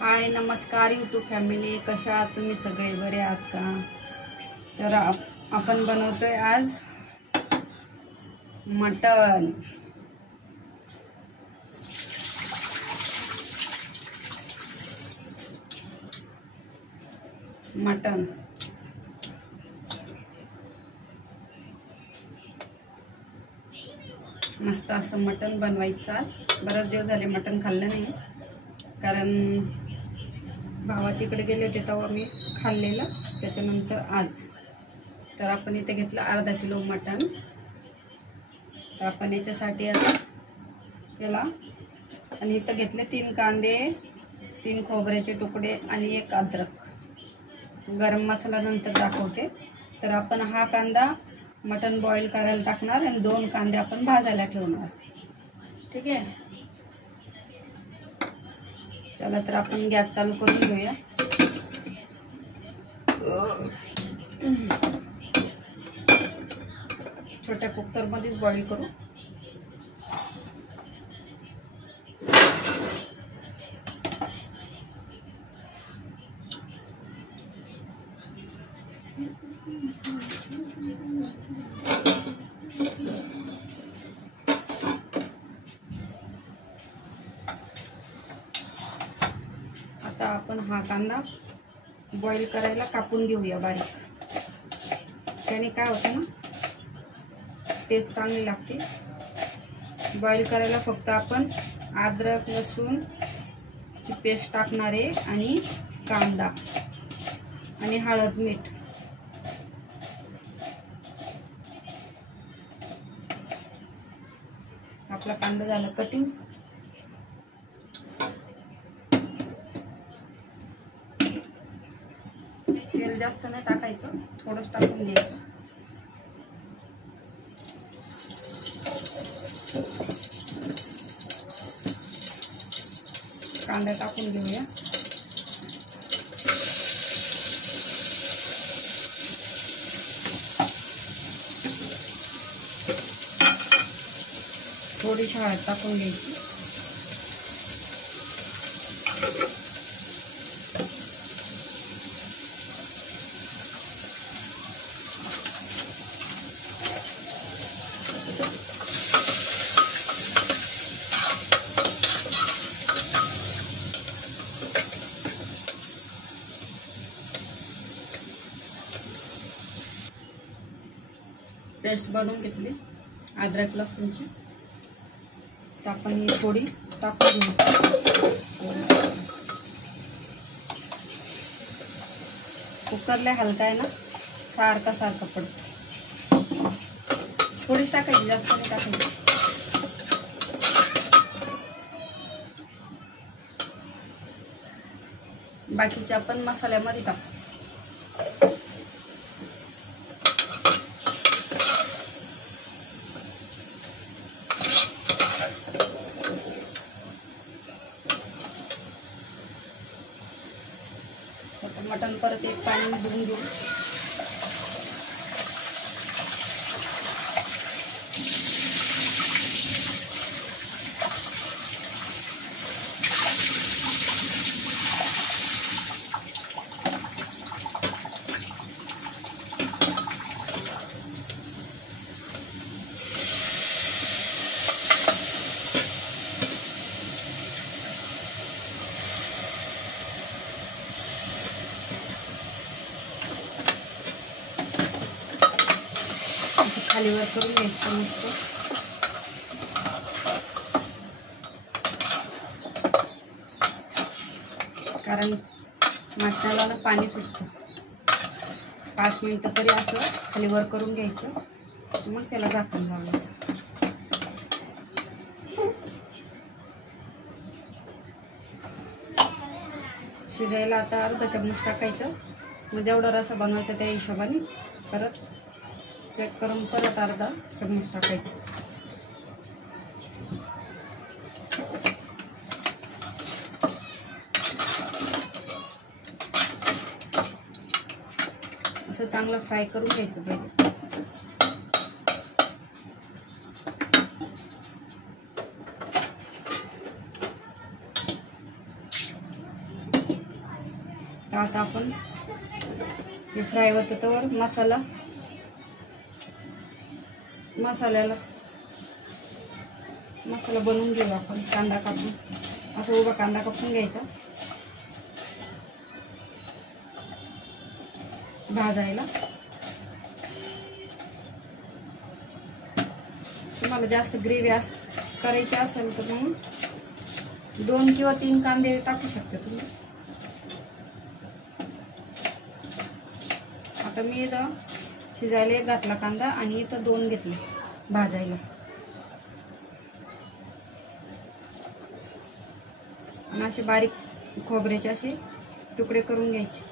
हाय नमस्कार YouTube family, कशा आहात तुम्ही सगळे? बरे आहात का? तर आपण बनवतोय आज मटण। मस्त असं मटण बनवायचं आज। बरेच दिवस झाले मटण खाल्लं नाही, कारण भावाच्या इकडे गेले होते तेव्हा मी खाल्लेलं, त्याच्यानंतर आज। तर आपण इथे घेतलं अर्धा किलो मटण। तर आपण याच्यासाठी आता याला आणि इथं घेतले 3 कांदे, 3 खोबऱ्याचे तुकडे आणि 1 अद्रक। गरम मसाला नंतर दाखवते। तर आपण हा कांदा मटण बॉईल करायला टाकणार आणि 2 कांदे आपण भाजायला ठेवणार, ठीक आहे? चला तर आपण गॅस चालू करून घेऊया। छोट्या कुकर मध्ये बॉईल करू। आता आपण हा कांदा बॉईल करायला कापून घेऊया बारीक। त्याने काय होतं ना, टेस्ट चांगली लागते। बॉईल करायला फक्त आपण अद्रक लसूण ची पेस्ट टाकणार आहे आणि कांदा आणि हळद मीठ। आपला कांदा झाला कटिंग। तेल जास्त नाही टाकायचं, थोडंच टाकून द्यायचं। कांदा टाकून घेऊया। थोडीशी हळद टाकून घ्यायची। पेस्ट बनवून घेतली अद्रक लसूणची। तर आपण ही थोडी टाकून घेऊ। कुकरला हलका आहे ना, सारखं पडतं। थोडीच टाकायची, जास्त नाही टाकायची। बाकीचे आपण मसाल्यामध्ये टाकू। मटण परत एक पाणी धुवून घेऊ। खालीवर करून घ्यायचं मस्त। कारण मटणाला ना पाणी सुटतं। 5 मिनिटं तरी असं खालीवर करून घ्यायचं, मग त्याला झाकण लावायचं। शिजायला आता अर्धा चमच टाकायचं। मग जेवढा रस्सा बनवायचा त्या हिशोबाने परत चेक करून परत अर्धा चमच टाकायचं। असं चांगलं फ्राय करून घ्यायचं पाहिजे। आता आपण हे फ्राय होतं तर मसाला बनवून घेऊ आपण. कांदा कापून असं उभा कांदा कापून घ्यायचा भाजायला. तुम्हाला जास्त ग्रेव्ही करायची असेल तर मग 2 किंवा 3 कांदे टाकू शकता तुम्ही. आता मी इथं शिजायला 1 घातला कांदा आणि इथं 2 घेतले भाजायला. आणि असे बारीक खोबऱ्याचे असे तुकडे करून घ्यायचे,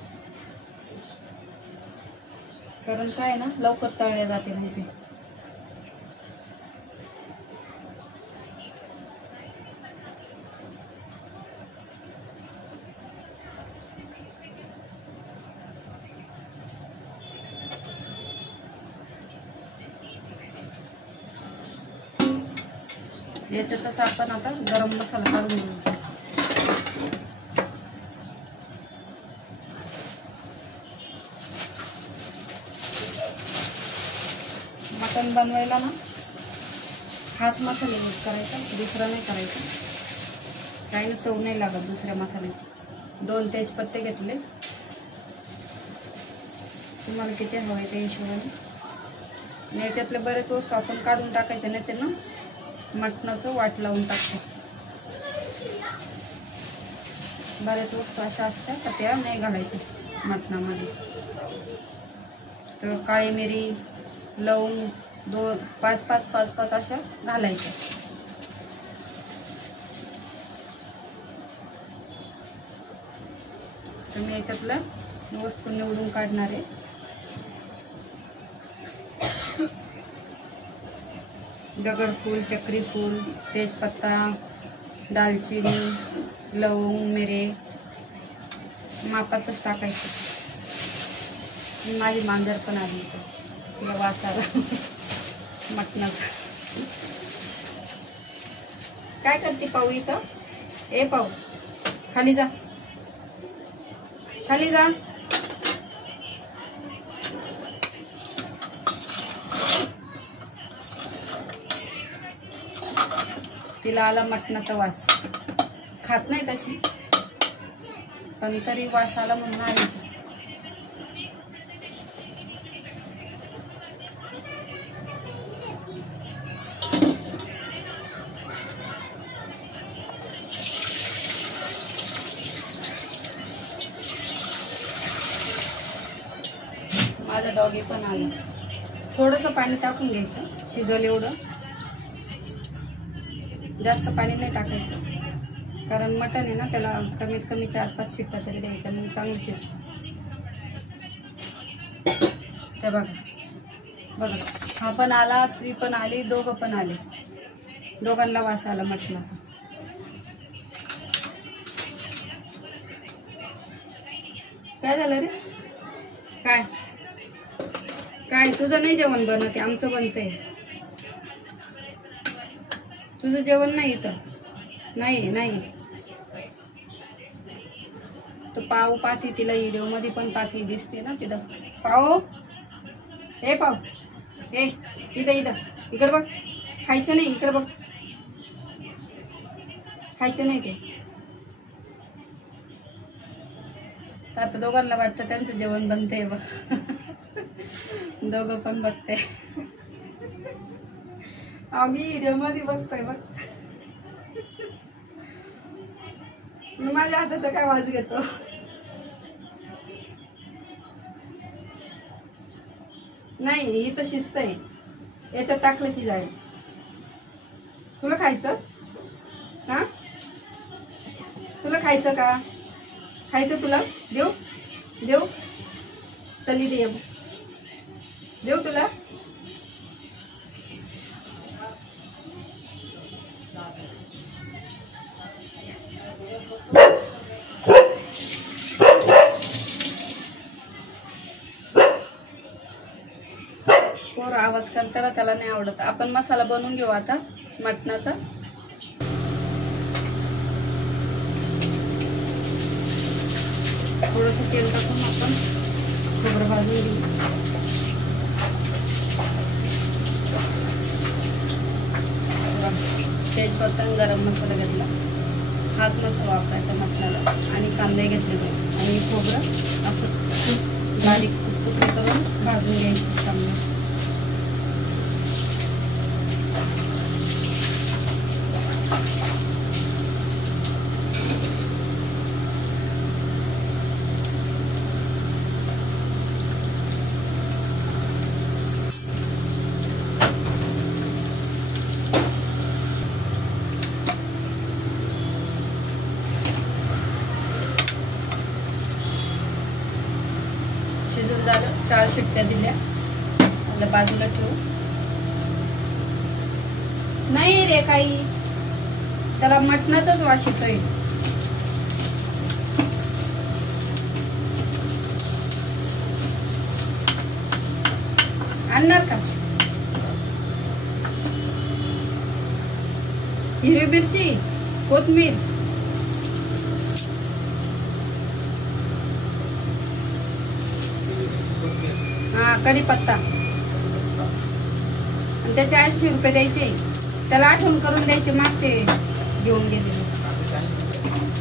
कारण काय ना लवकर तळले जाते मग ते. याच्यातच आपण आता गरम मसाला काढून घेऊ. मटण बनवायला ना हाच मसाला यूज करायचा, दुसरा नाही करायचा. काही ना चव नाही लागत दुसऱ्या मसाल्याची. 2 तेजपत्ते घेतले, तुम्हाला किती हवे त्या हिशोबाने. याच्यातले बरेच वस्तू आपण काढून टाकायचे, नाही ते ना मटणाचं वाट लावून टाकतो. बरेच वस्तू अशा असतात तर त्या नाही घालायच्या मटणामध्ये. तर काळी मिरी, लवंग 5-5 अशा घालायच्या. तर मी याच्यातलं वस्तू निवडून काढणार आहे. दगडफूल, चक्रीफूल, तेजपत्ता, दालचिनी, लवंग, मिरे मापातच टाकायचं. माझी मांजर पण आली इथं, तिला वास आला मटणाचा. काय करते पाऊ इथं? ए पाऊ, खाली जा, खाली जा. तिला आला मटणाचा वास. खात नाही तशी, पण तरी वास आला म्हणून आली. माझा डॉगी पण आला. थोडंसं पाणी टाकून घ्यायचं, शिजल एवढं. जास्त पाणी नाही टाकायचं, कारण मटण आहे ना, त्याला कमीत कमी 4-5 शिट्ट्या तरी द्यायच्या, मग चांगलं शिजतं. ते बघा हा पण आला, ती पण आली, दोघं पण आले. दोघांना वास आला मटणाचा. काय झालं रे? काय काय तुझं नाही जेवण बनत, आमचं बनतंय. तुझं जेवण नाही इथं. नाही तर पाव पाती, तिला व्हिडिओ मध्ये पण पाती दिसते ना तिथं. पाव, हे पाव, हे इथं इकडे बघ. खायचं नाही, इकडे बघ. खायचं नाही ते. तर आता दोघांना वाटतं त्यांचं जेवण बनतंय बघ. दोघं पण बघते. आम्ही व्हिडिओ मध्ये बघतोय बघ. माझ्या हाताचा काय वास घेतो. नाही, इथं शिजतंय, याच्यात टाकलं शिजायला. तुला खायचं? हा, तुला खायचं का? खायचं तुला? देऊ चली देऊ तुला. पोर आवाज करताना त्याला नाही आवडत. आपण मसाला बनवून घेऊ आता मटणाचा. थोडंसं तेल टाकून आपण खोबरं भाजून घेऊ. तेजपत्ता आणि गरम मसाला घेतला, हाच मसाला वापरायचा मटणाला. आणि कांदे घेतले आणि खोबरं असं बारीक तुकडे करून भाजून घ्यायचं चांगलं. शिजून झालं, 4 शिट्ट्या दिल्या. आता बाजूला ठेवू. नाही रे काही, त्याला मटणाचाच वास येतोय. आणणार का? हिरवी मिरची, कोथिंबीर, हा कढीपत्ता. आणि त्याचे 80 रुपये द्यायचे. त्याला आठवण करून द्यायचे, मागचे घेऊन गेलेले.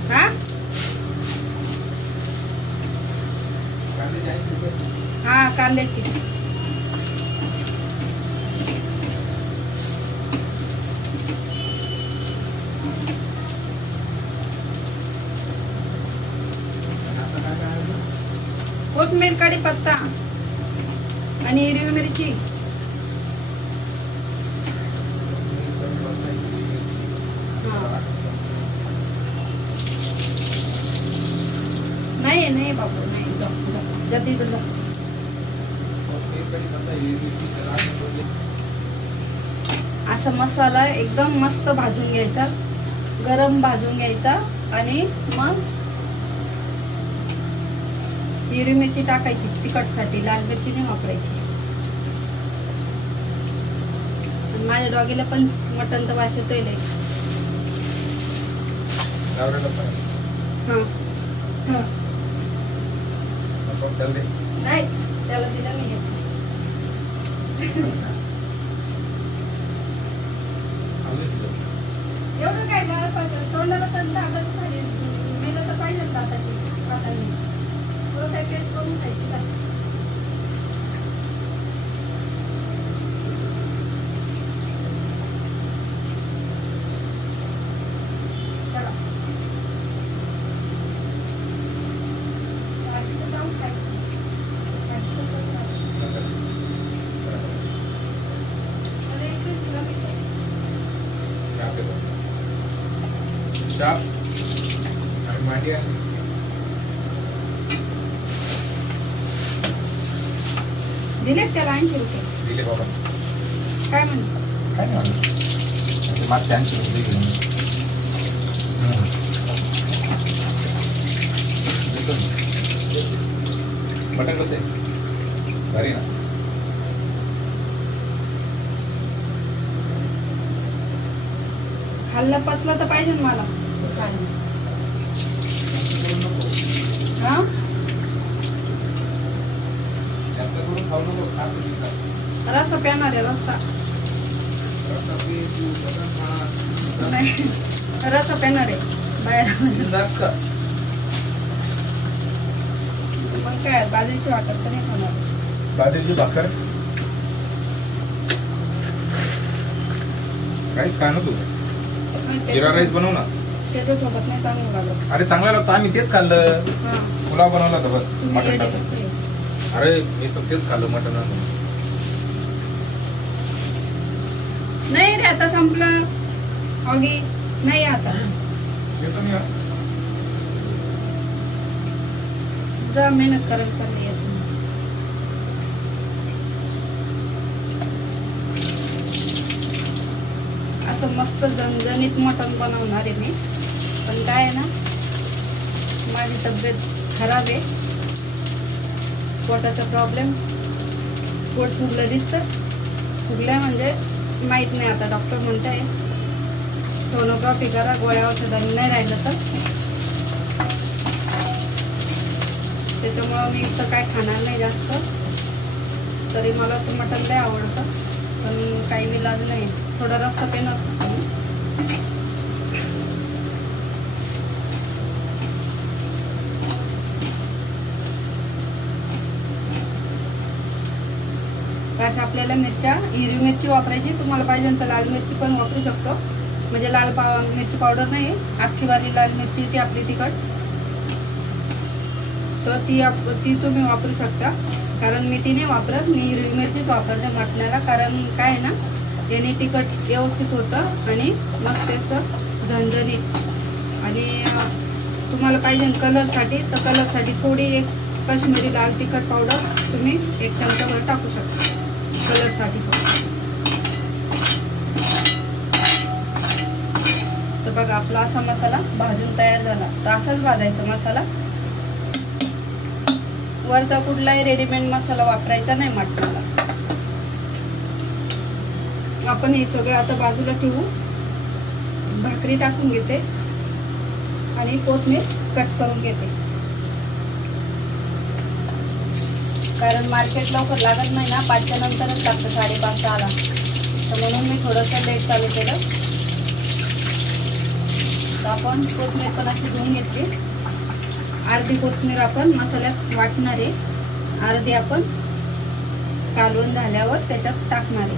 हा हा कांद्याची. कोथिंबीर, कढीपत्ता आणि हिरवी मिरची. नाही नाही बाबू नाही, जा तिकडे जा. असा मसाला एकदम मस्त भाजून घ्यायचा, गरम भाजून घ्यायचा. आणि मग हिरवी मिरची टाकायची तिखटसाठी, लाल मिरची नाही वापरायची. माझ्या डॉगीला पण मटनचा वास येतोय लय. नाही त्याला दिला नाही. एवढं काय तोंडाला मेला तर पाहिजे थोडं काय पेट करून खायची. दिले त्याला 80 रुपये दिले बाबा. काय म्हणतो? काय नाही म्हणत, मागच्या 80 रुपये घेऊन मटन कसं आहे? भारी ना. खाल्लं पचलं तर पाहिजे मला. हा रस्सा प्याणार आहे, रस्सा नाही, रस्सा प्याणार आहे बाहेर. मग काय बाजरीची भाकर तर नाही खाणार. बाजरीची भाकर राईस काय ना तू, जिरा राईस बनव ना. त्याच्यासोबत नाही चांगलं लागत. अरे चांगला लागतो, आम्ही तेच खाल्लं. पुलाव बनवला होता बस, मटन टाकून. अरे मी तर तेच खाल्लं मटन. नाही रे आता संपलं. ऑगी नाही आता जा, मेहनत करायला चालली आहे. असं मस्त झणझणीत मटण बनवणार आहे मी. पण काय आहे ना, माझी तब्येत खराब आहे, पोटाचा प्रॉब्लेम. पोट फुगलं दिसतं. फुगलं म्हणजे माहीत नाही आता. डॉक्टर म्हणत आहे सोनोग्राफी करा, गोळ्या औषधांनी नाही राहिलं तर. त्याच्यामुळं मी इथं काय खाणार नाही जास्त. तरी मला तर मटण लय आवडतं, पण काही विलाज नाही. थोडा रस्सा पेनच अशा आपल्याला मिरच्या, हिरवी मिरची वापरायची. तुम्हाला पाहिजे तर लाल मिरची पण वापरू शकतो. म्हणजे मिरची पावडर नाही, अख्खीवाली लाल मिरची ती आपली तिखट, तर ती तुम्ही वापरू शकता. कारण मी ती नाही वापरत, मी हिरवी मिरचीच वापरते मटणाला. कारण काय आहे ना, याने तिखट व्यवस्थित होतं आणि मस्त असं झणझणीत. आणि तुम्हाला पाहिजे कलरसाठी, तर कलरसाठी थोडी एक काश्मीरी लाल तिखट पावडर तुम्ही 1 चमचाभर टाकू शकता कलरसाठी. तर बघा आपला असा मसाला भाजून तयार झाला. तर असाच भाजायचा मसाला. वरचा कुठलाही रेडीमेड मसाला वापरायचा नाही मटणाला. आपण हे सगळं आता बाजूला ठेवू. भाकरी टाकून घेते आणि कोथिंबीर कट करून घेते. कारण मार्केट लवकर लागत नाही ना, 5च्या नंतरच लागतं, 5:30 आला. तर म्हणून मी थोडंसं लेट चालू केलं. तर आपण कोथिंबीर पण अशी धुवून घेतली. अर्धी कोथिंबीर आपण मसाल्यात वाटणार आहे, अर्धी आपण कालवण झाल्यावर त्याच्यात टाकणार आहे.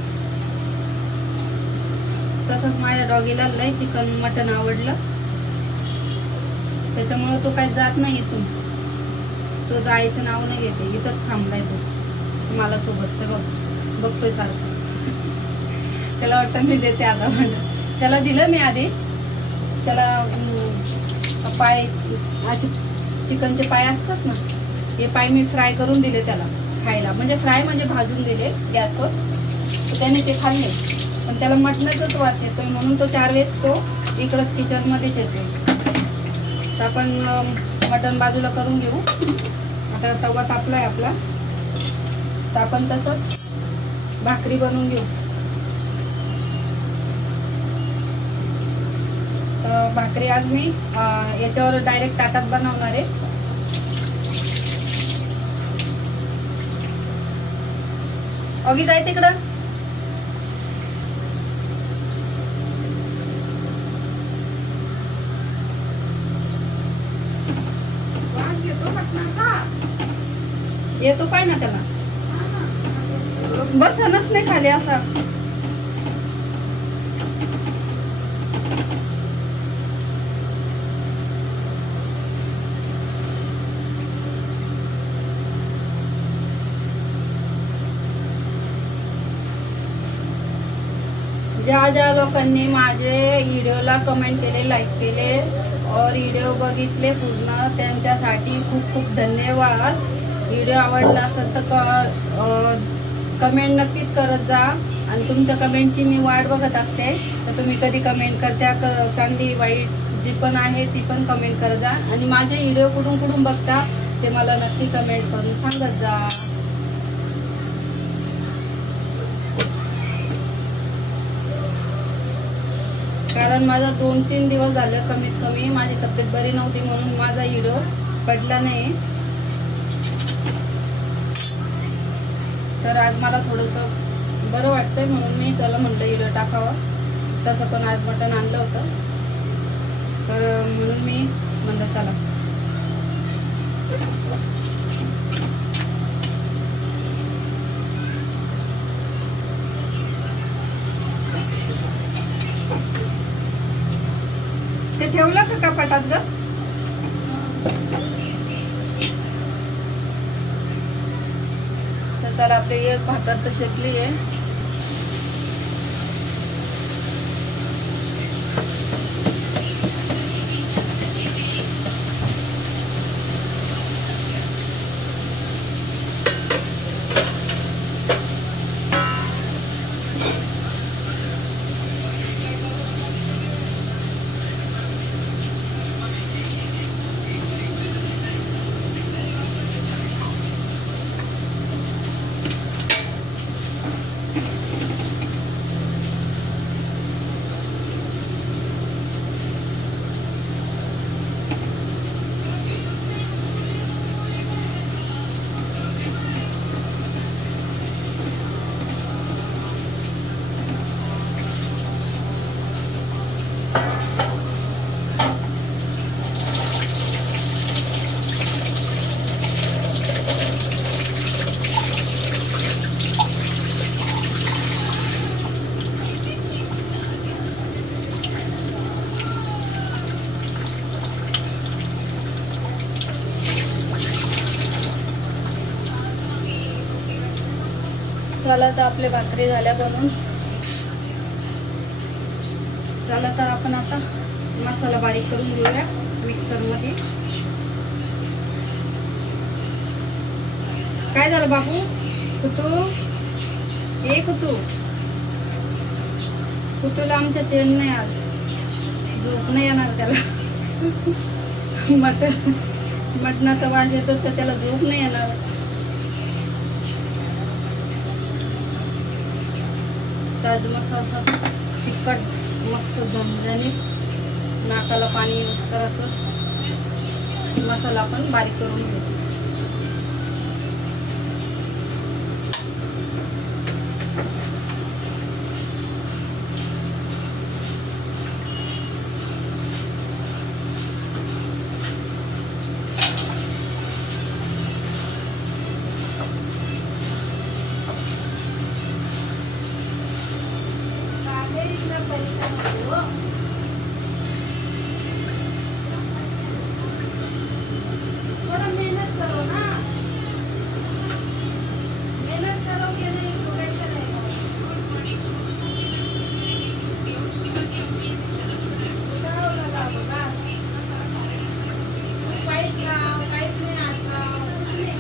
तसंच माझ्या डॉगीला लय चिकन मटण आवडलं, त्याच्यामुळे तो काही जात नाही इथून. तो जायचं नाव नाही घेते, इथंच थांबलाय तो मला सोबत. तर बघतोय सारखं. त्याला वाटतं मी देते आता म्हणत. त्याला दिलं मी आधी. त्याला पाय असे चिकनचे पाय असतात ना, हे पाय मी फ्राय करून दिले त्याला खायला. म्हणजे फ्राय म्हणजे भाजून दिले गॅसवर. तर त्याने ते खाल्ले, पण त्याला मटणाचाच वास येतोय म्हणून तो 4 वेळेस तो इकडंच किचनमध्येच येतो. तर आपण मटण बाजूला करून घेऊ. आता तवा तापलाय आपला, तर आपण तसंच भाकरी बनवून घेऊ. भाकरी आज मी याच्यावर डायरेक्ट ताटात बनवणार आहे. ओगी जाय तिकडं. येतो पाय ना त्याला. बसनच नाही खाली असा. ज्या ज्या लोकांनी माझे व्हिडिओला कमेंट केले, लाईक केले और व्हिडिओ बघितले पूर्ण, त्यांच्यासाठी खूप खूप धन्यवाद. व्हिडिओ आवडला असेल तर कमेंट नक्कीच करत जा. आणि तुमच्या कमेंटची मी वाट बघत असते. तर तुम्ही कधी कमेंट करत्या, चांगली वाईट जी पण आहे ती पण कमेंट करत जा. आणि माझे व्हिडिओ कुठून कुठून बघता ते मला नक्की कमेंट करून सांगत जा. कारण माझा 2-3 दिवस झाले कमीत कमी माझी तब्येत बरी नव्हती, म्हणून माझा व्हिडिओ पडला नाही. तर आज मला थोडंसं बरं वाटतंय म्हणून मी त्याला म्हटलं व्हिडिओ टाकावा. तसं पण आज मटण आणलं होतं, तर म्हणून मी म्हणलं चला. ते ठेवलं का कपाटात ग? तर चला आपली एक भाकर तर शेकली आहे. चला तर आपले भाकरी झाल्या बनवून. चला तर आपण आता मसाला बारीक करून घेऊया मिक्सरमध्ये. काय झालं बाबू? कुतू ए कुतू, कुतूला आमच्या चेन नाही, आज झोप नाही येणार त्याला. मटणाचा वास येतो तर त्याला झोप नाही येणार. ताज मसाला तिखट मस्त झणझणीत, नाकाला पाणी येतं असं मसाला आपण बारीक करून घेऊ. थोड़ा मेहनत करो ना, मेहनत करोगे नहीं तो कैसे रहेगा? उठाओ, लगाओ ना, पाइप लाओ, पाइप में हाथ लाओ, उसमें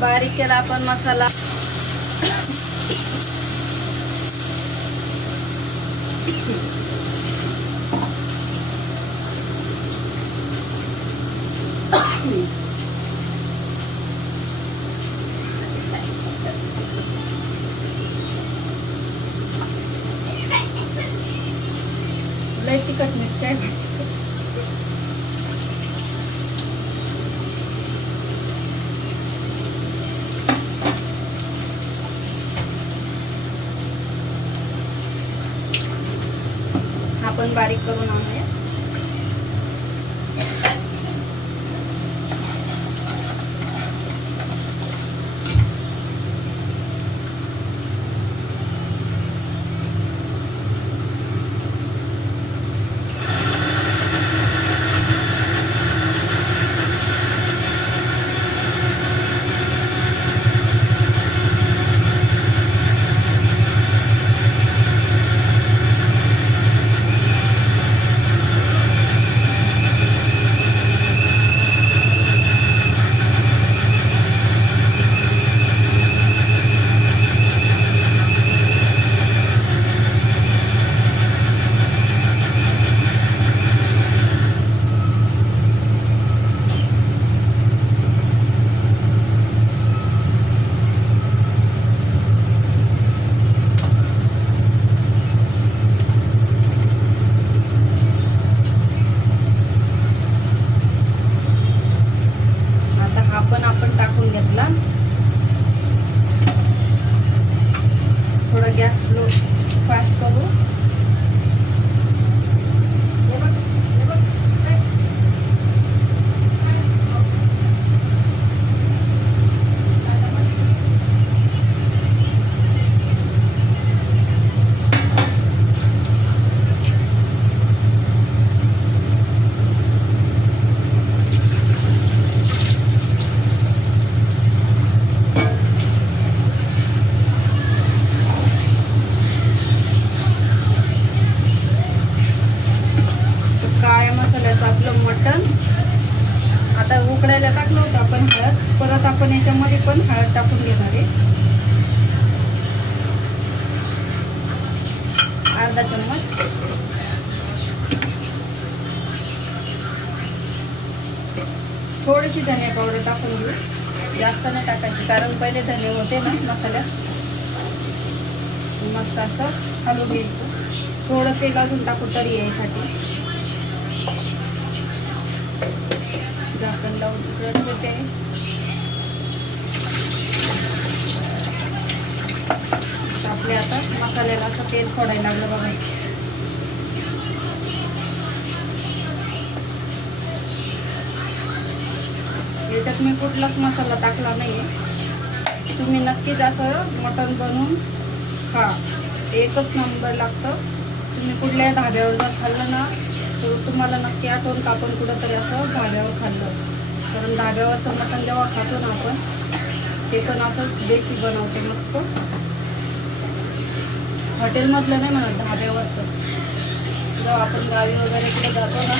बारीक केला आपण मसाला. लय तिखट मिरची आहे. आपण बारीक करून आणूया. आपण टाकून घेतला. थोडा गॅस स्लो फास्ट करू. आपलं मटण आता उकडायला टाकलं होतं आपण हळद. परत आपण याच्यामध्ये पण हळद टाकून घेणार आहे, अर्धा चम्मच. थोडीशी धनिया पावडर टाकून घेऊ, जास्त नाही टाकायची कारण पहिले धने होते ना मसाल्यात. मस्त असं हलवून घ्यायचं. थोडं तेल अजून टाकू तरी यासाठी. झाकण लावून उकळत होते. आपले आता मसाल्याला असं तेल सोडायला लागलं बघा. याच्यात मी कुठलाच मसाला टाकला नाही आहे. तुम्ही नक्कीच असं मटण बनवून खा, एकच नंबर लागतं. तुम्ही कुठल्याही धाब्यावर जर खाल्लं ना तर तुम्हाला नक्की आठवण का आपण कुठंतरी असं धाब्यावर खाल्लं. कारण धाब्यावरचं मटण जेव्हा खातो ना आपण ते पण असं देशी बनवते मस्त. हॉटेलमधलं नाही म्हणत, धाब्यावरचं. जेव्हा आपण गावी वगैरे कुठे जातो ना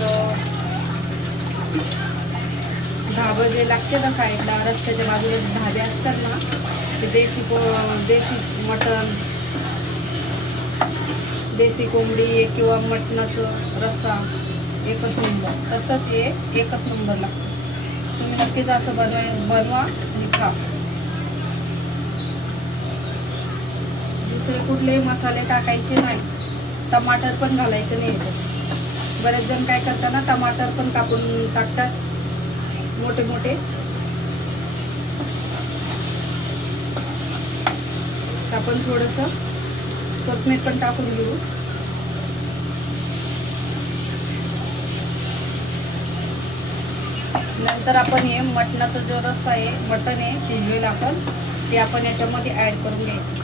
तर ढाबं जे लागते ना साईडला रस्त्याच्या बाजूला ढाबे असतात ना ते देशी मटण, देशी कोंबडी किंवा मटणाचं रस्सा एकच नंबर. तसंच हे एकच नंबर लागतं. तुम्ही नक्कीच असं बनवा आणि खा. दुसरे कुठलेही मसाले टाकायचे नाही. टमाटर पण घालायचं नाही याच्यात. बरेच जण काय करतात ना टमाटर पण कापून टाकतात मोठे मोठे. आपण थोडंसं कोथिंबीर पण टाकून घेऊ. नंतर आपण हे मटणाचा जो रस्सा आहे, मटण आहे शिजवेल आपण, ते आपण याच्यामध्ये ऍड करून घ्यायचं.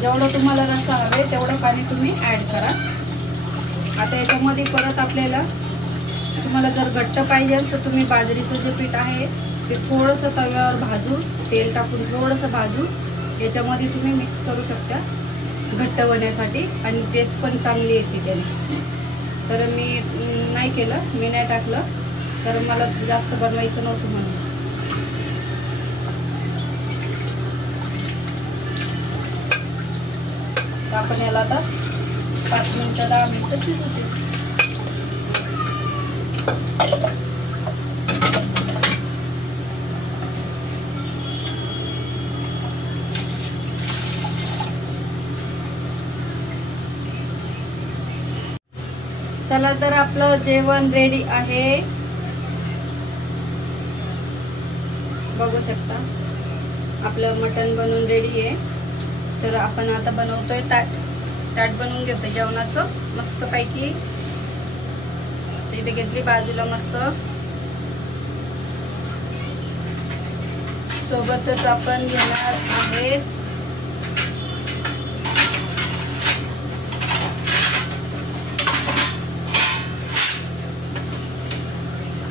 जेवढं तुम्हाला रस्सा हवे तेवढं पाणी तुम्ही ऍड करा. आता याच्यामध्ये परत आपल्याला तुम्हाला जर घट्ट पाहिजे तर तुम्ही बाजरीचं जे पीठ आहे ते थोडंसं तव्यावर भाजून तेल टाकून थोडंसं भाजून याच्यामध्ये तुम्ही मिक्स करू शकता घट्ट होण्यासाठी आणि टेस्ट पण चांगली येते त्याने. तर मी नाही केलं, मी नाही टाकलं कारण मला जास्त बनवायचं नव्हतं म्हणून. आपण याला आता 5 मिनिटं 10 मिनिटं शिजवते. चला तर आपलं जेवण रेडी आहे, बघू शकता. आपलं मटण बनवून रेडी आहे. तर आपण आता बनवतोय ताट बनवून घेतोय जेवणाचं मस्त पैकी. इथे घेतली बाजूला मस्त. सोबतच आपण घेणार आहे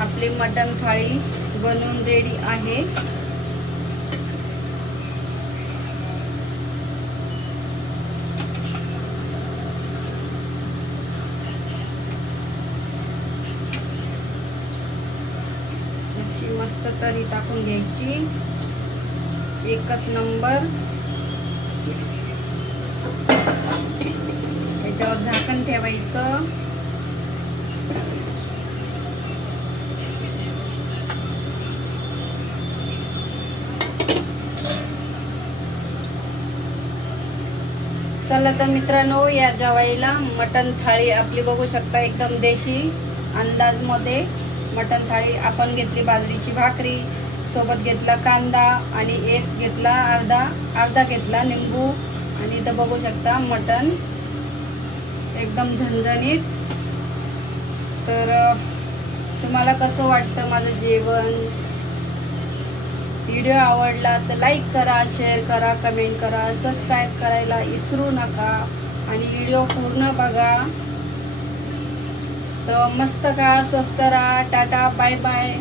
आपली मटण थाळी बनवून रेडी आहे. मस्त तरी टाकून घ्यायची, एकच नंबर. त्याच्यावर झाकण ठेवायचं. चला तर मित्रांनो, या जेवायला मटण थाळी आपली बघू शकता एकदम देशी अंदाज मध्ये मटण थाळी. आपण घेतली बाजरीची भाकरी, सोबत घेतला कांदा आणि एक घेतला अर्धा घेतला लिंबू. आणि इथं बघू शकता मटण एकदम झणझणीत. तर तुम्हाला कसं वाटतं माझं जेवण? व्हिडिओ आवडला तर लाईक करा, शेअर करा, कमेंट करा, सबस्क्राईब करायला विसरू नका आणि व्हिडिओ पूर्ण बघा. तर मस्त का, स्वस्त राहा, टाटा, बाय बाय.